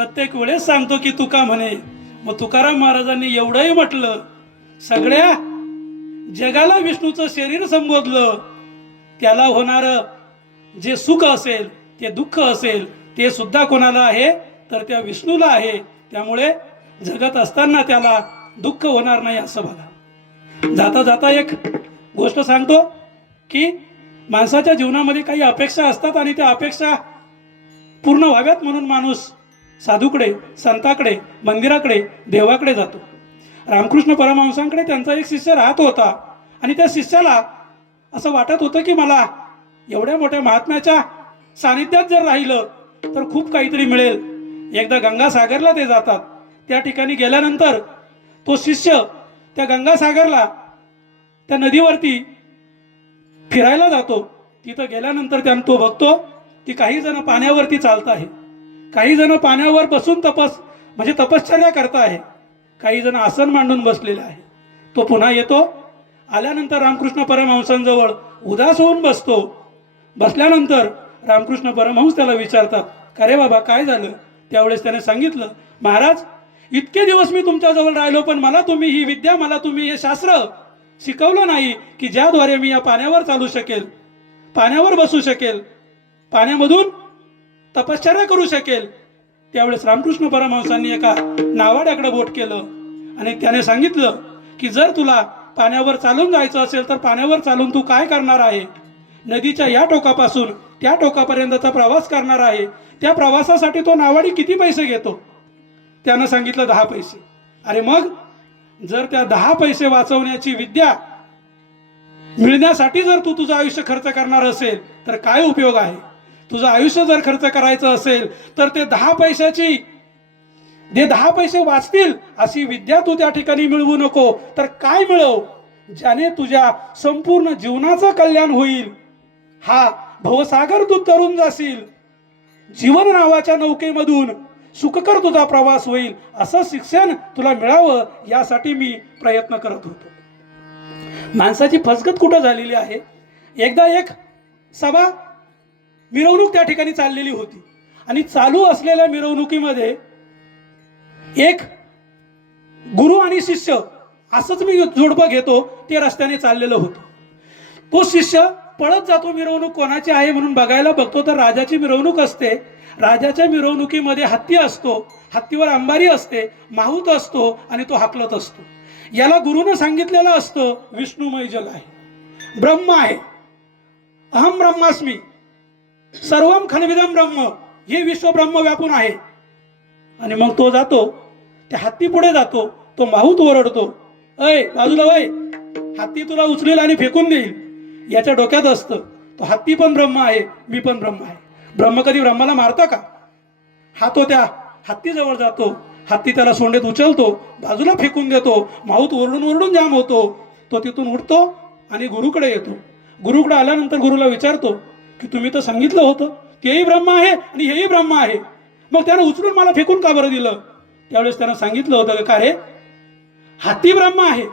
प्रत्येक वेळेस सांगतो की तुका म्हणे मग तुकाराम महाराजांनी एवढंही म्हटलं सगळ्या जगाला विष्णूचं शरीर संबोधलं त्याला होणार जे सुख असेल ते दुःख असेल ते सुद्धा कोणाला आहे तर त्या विष्णूला आहे. त्यामुळे जगत असताना त्याला दुःख होणार नाही असं बघा. जाता जाता एक गोष्ट सांगतो की माणसाच्या जीवनामध्ये काही अपेक्षा असतात आणि त्या अपेक्षा पूर्ण व्हाव्यात म्हणून माणूस साधूकडे संताकडे मंदिराकडे देवाकडे जातो. रामकृष्ण परमहंसांकडे त्यांचा एक शिष्य राहत होता. आणि त्या शिष्याला असं वाटत होतं की मला एवढ्या मोठ्या महात्म्याच्या सानिध्यात जर राहिलं तर खूप काहीतरी मिळेल. एकदा गंगासागरला ते जातात. त्या ठिकाणी गेल्यानंतर तो शिष्य त्या गंगासागरला त्या नदीवरती फिरायला जातो. तिथं गेल्यानंतर त्यानं तो बघतो की काही जण पाण्यावरती चालत आहे. काही जण पाण्यावर बसून तपस म्हणजे तपश्चर्या करता आहे काही जण आसन मांडून बसलेला आहे तो पुन्हा येतो. आल्यानंतर रामकृष्ण परमहंसांजवळ उदास होऊन बसतो. बसल्यानंतर रामकृष्ण परमहंस त्याला विचारतात का रे बाबा काय झालं? त्यावेळेस त्याने सांगितलं महाराज इतके दिवस मी तुमच्याजवळ राहिलो पण मला तुम्ही ही विद्या मला तुम्ही हे शास्त्र शिकवलं नाही की ज्याद्वारे मी या पाण्यावर चालू शकेल पाण्यावर बसू शकेल. पाण्यामधून तपश्चर्या करू शकेल. त्यावेळेस रामकृष्ण परमहंसांनी एका नावाड्याकडे बोट केलं. आणि त्याने सांगितलं की जर तुला पाण्यावर चालून जायचं असेल तर पाण्यावर चालून तू काय करणार आहे? नदीच्या या टोकापासून त्या टोकापर्यंतचा प्रवास करणार आहे. त्या प्रवासासाठी तो नावाडी किती पैसे घेतो? त्यानं सांगितलं दहा पैसे. अरे मग? जर त्या दहा पैसे वाचवण्याची विद्या मिळण्यासाठी जर तू तुझं आयुष्य खर्च करणार असेल तर काय उपयोग आहे? तुझं आयुष्य जर खर्च करायचं असेल तर ते दहा पैशाची जे दहा पैसे वाचतील अशी विद्या तू त्या ठिकाणी मिळवू नको. तर काय मिळव? ज्याने तुझ्या संपूर्ण जीवनाचं कल्याण होईल. हा भवसागर तू तरुण जाशील. जीवन नावाच्या नौकेमधून सुखकर तुझा प्रवास होईल. असं शिक्षण तुला मिळावं यासाठी मी प्रयत्न करत होतो. माणसाची फसगत कुठं झालेली आहे? एकदा एक सभा मिरवणूक त्या ठिकाणी चाललेली होती. आणि चालू असलेल्या मिरवणुकीमध्ये एक गुरु आणि शिष्य असंच मी जोडपं घेतो ते रस्त्याने चाललेलं होतं. तो शिष्य पळत जातो मिरवणूक कोणाची आहे म्हणून बघायला बघतो तर राजाची मिरवणूक असते. राजाच्या मिरवणुकीमध्ये हत्ती असतो हत्तीवर अंबारी असते माहूत असतो आणि तो हाकलत असतो. याला गुरुनं सांगितलेलं असतं विष्णुमय जल आहे ब्रह्म आहे अहम ब्रह्मास्मी. सर्वम खनविदम ब्रह्म. हे विश्व ब्रह्म व्यापून आहे. आणि मग तो जातो त्या हत्ती पुढे जातो तो माहूत ओरडतो. अय बाजूला वय हत्ती तुला उचलेल आणि फेकून देईल. याच्या डोक्यात असतं तो हत्ती पण ब्रह्म आहे मी पण ब्रह्म आहे. ब्रह्म कधी ब्रह्माला मारता का? हा तो त्या हत्तीजवळ जातो हत्ती त्याला सोंडेत उचलतो बाजूला फेकून देतो माऊत ओरडून ओरडून जाम होतो. तो तिथून उठतो आणि गुरुकडे येतो. गुरुकडे आल्यानंतर गुरुला विचारतो की तुम्ही तर सांगितलं होतं तेही ब्रह्म आहे आणि हेही ब्रह्म आहे. मग त्यानं उचलून मला फेकून का बरं दिलं? त्यावेळेस त्यानं सांगितलं होतं का रे? हत्ती ब्रह्म आहे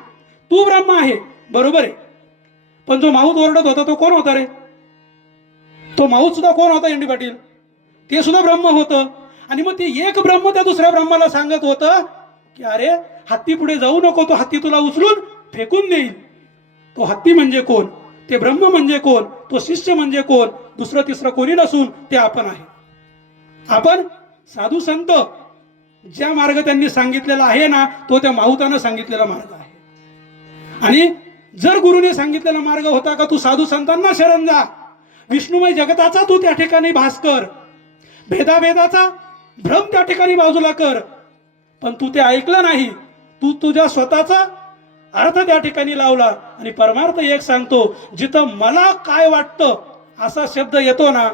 तू ब्रह्म आहे बरोबर आहे. पण जो माऊत ओरडत होता तो कोण होता रे? तो माऊत सुद्धा कोण होता एंडी पाटील? ते सुद्धा ब्रह्म होतं. आणि मग ते एक ब्रह्म त्या दुसऱ्या ब्रह्माला सांगत होतं की अरे हत्ती पुढे जाऊ नको तो हत्ती तुला उचलून फेकून देईल. तो हत्ती म्हणजे कोण? ते ब्रह्म म्हणजे कोण? तो शिष्य म्हणजे कोण? दुसरं तिसरं कोणी नसून ते आपण आहे. आपण साधू संत ज्या मार्ग त्यांनी सांगितलेला आहे ना तो त्या माहुतानं सांगितलेला मार्ग आहे. आणि जर गुरुने सांगितलेला मार्ग होता का तू साधू संतांना शरण जा. विष्णुमय जगताचा तू त्या ठिकाणी भास कर. भेदाभेदाचा भ्रम त्या ठिकाणी बाजूला कर. पण तू ते ऐकलं नाही. तू तुझ्या स्वतःचा अर्थ त्या ठिकाणी लावला आणि परमार्थ एक सांगतो जिथं मला काय वाटतं असा शब्द येतो ना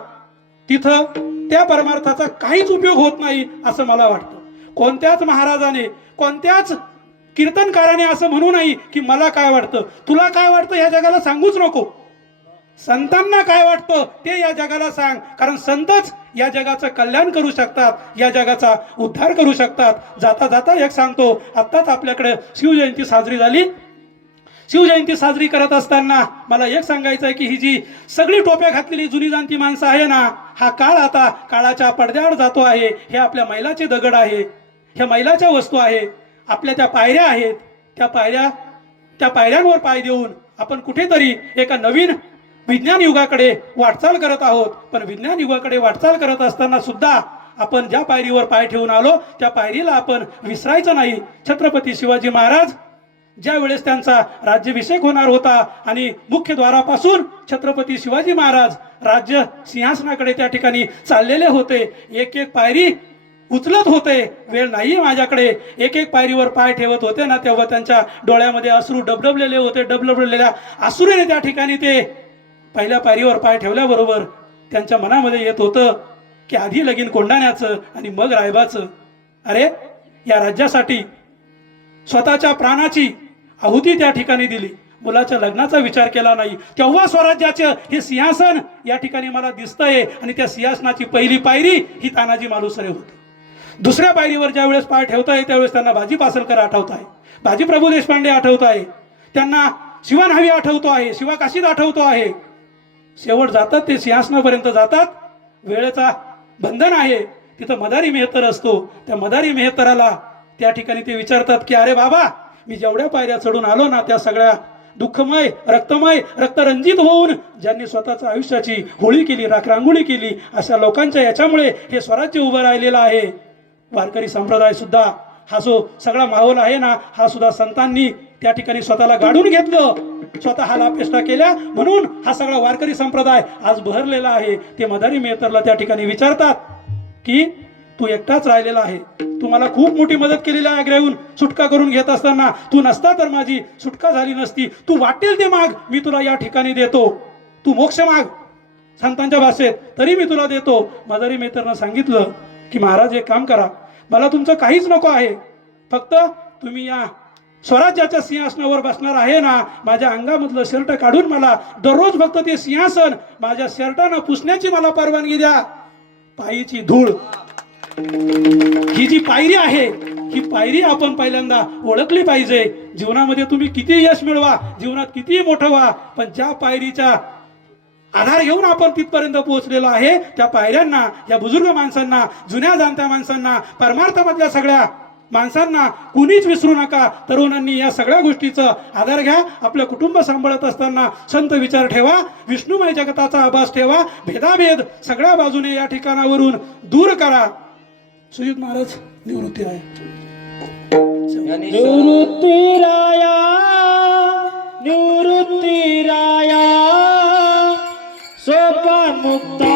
तिथं त्या परमार्थाचा काहीच उपयोग होत नाही असं मला वाटतं. कोणत्याच महाराजाने कोणत्याच कीर्तनकाराने असं म्हणू नाही की मला काय वाटतं. तुला काय वाटतं या जगाला सांगूच नको. संतांना काय वाटतं ते या जगाला सांग. कारण संतच या जगाचं कल्याण करू शकतात या जगाचा उद्धार करू शकतात. जाता जाता एक सांगतो आत्ताच आपल्याकडे शिवजयंती साजरी झाली. शिवजयंती साजरी करत असताना मला एक सांगायचं आहे की ही जी सगळी टोप्या घातलेली जुनी जाणती माणसं आहे ना हा काळ आता काळाच्या पडद्याआड जातो आहे. हे आपल्या मैलाचे दगड आहे. ह्या मैलाच्या वस्तू आहे. आपल्या त्या पायऱ्या आहेत. त्या पायऱ्या त्या पायऱ्यांवर पाय देऊन आपण कुठेतरी एका नवीन विज्ञान युगाकडे वाटचाल करत आहोत. पण विज्ञान युगाकडे वाटचाल करत असताना सुद्धा आपण ज्या पायरीवर पाय ठेवून आलो त्या पायरीला आपण विसरायचं नाही. छत्रपती शिवाजी महाराज ज्या वेळेस त्यांचा राज्याभिषेक होणार होता आणि मुख्य द्वारापासून छत्रपती शिवाजी महाराज राज्य सिंहासनाकडे त्या ठिकाणी चाललेले होते एक एक पायरी उचलत होते. वेळ नाही माझ्याकडे. एक एक पायरीवर पाय ठेवत होते ना तेव्हा त्यांच्या डोळ्यामध्ये अश्रू डबडबलेले होते डबडबलेल्या अश्रूने त्या ठिकाणी ते पहिल्या पायरीवर पाय ठेवल्याबरोबर त्यांच्या मनामध्ये येत होतं की आधी लगीन कोंडाण्याचं आणि मग रायबाचं. अरे या राज्यासाठी स्वतःच्या प्राणाची आहुती त्या ठिकाणी दिली. मुलाच्या लग्नाचा विचार केला नाही. तेव्हा स्वराज्याचं हे सिंहासन या ठिकाणी मला दिसतंय आणि त्या सिंहासनाची पहिली पायरी ही तानाजी मालुसरे होती. दुसऱ्या पायरीवर ज्या वेळेस पाय ठेवताय आहे त्यावेळेस त्यांना बाजी पासलकर आठवत आहे बाजी प्रभू देशपांडे आठवत आहे त्यांना शिवान हवी आठवतो आहे शिवा काशीद आठवतो आहे. शेवट जातात ते सिंहासनापर्यंत जातात. वेळेचा बंधन आहे. तिथं मदारी मेहतर असतो. त्या मदारी मेहतराला त्या ठिकाणी ते विचारतात की अरे बाबा मी जेवढ्या पायऱ्या चढून आलो ना त्या सगळ्या दुःखमय रक्तमय रक्तरंजित होऊन ज्यांनी स्वतःच्या आयुष्याची होळी केली राख रांगोळी केली अशा लोकांच्या याच्यामुळे हे स्वराज्य उभं राहिलेलं आहे. वारकरी संप्रदाय सुद्धा हा जो सगळा माहोल आहे ना हा सुद्धा संतांनी त्या ठिकाणी स्वतःला गाडून घेतलं. स्वतःला पेष्टा केल्या. म्हणून हा सगळा वारकरी संप्रदाय आज बहरलेला आहे. ते मदारी मेहतरला त्या ठिकाणी विचारतात की तू एकटाच राहिलेला आहे. तू मला खूप मोठी मदत केलेली आहे आग्र्याहून. सुटका करून घेत असताना. तू नसता तर माझी सुटका झाली नसती. तू वाटेल ते माग. मी तुला या ठिकाणी देतो. तू मोक्ष माग. संतांच्या भाषेत तरी मी तुला देतो. मदारी मेहतरनं सांगितलं की महाराज एक काम करा. मला तुमचं काहीच नको आहे. फक्त तुम्ही या. स्वराज्याच्या सिंहासनावर बसणार आहे ना माझ्या अंगामधलं शर्ट काढून मला दररोज फक्त ते सिंहासन माझ्या शर्टानं पुसण्याची मला परवानगी द्या. पायीची धूळ. ही जी पायरी आहे ही पायरी आपण पहिल्यांदा ओळखली पाहिजे. जीवनामध्ये तुम्ही किती यश मिळवा जीवनात कितीही मोठं व्हा पण ज्या पायरीच्या आधार घेऊन आपण तिथपर्यंत पोहोचलेलो आहे त्या पायऱ्यांना या बुजुर्ग माणसांना जुन्या जाणत्या माणसांना परमार्थमधल्या सगळ्या माणसांना कुणीच विसरू नका. तरुणांनी या सगळ्या गोष्टीचा आधार घ्या. आपलं कुटुंब सांभाळत असताना संत विचार ठेवा. विष्णुमय जगताचा आभास ठेवा. भेदाभेद सगळ्या बाजूने या ठिकाणावरून दूर करा. सुजित महाराज निवृत्ती आहे. निवृत्ती राया निवृत्ती राया. सोपा मुक्ता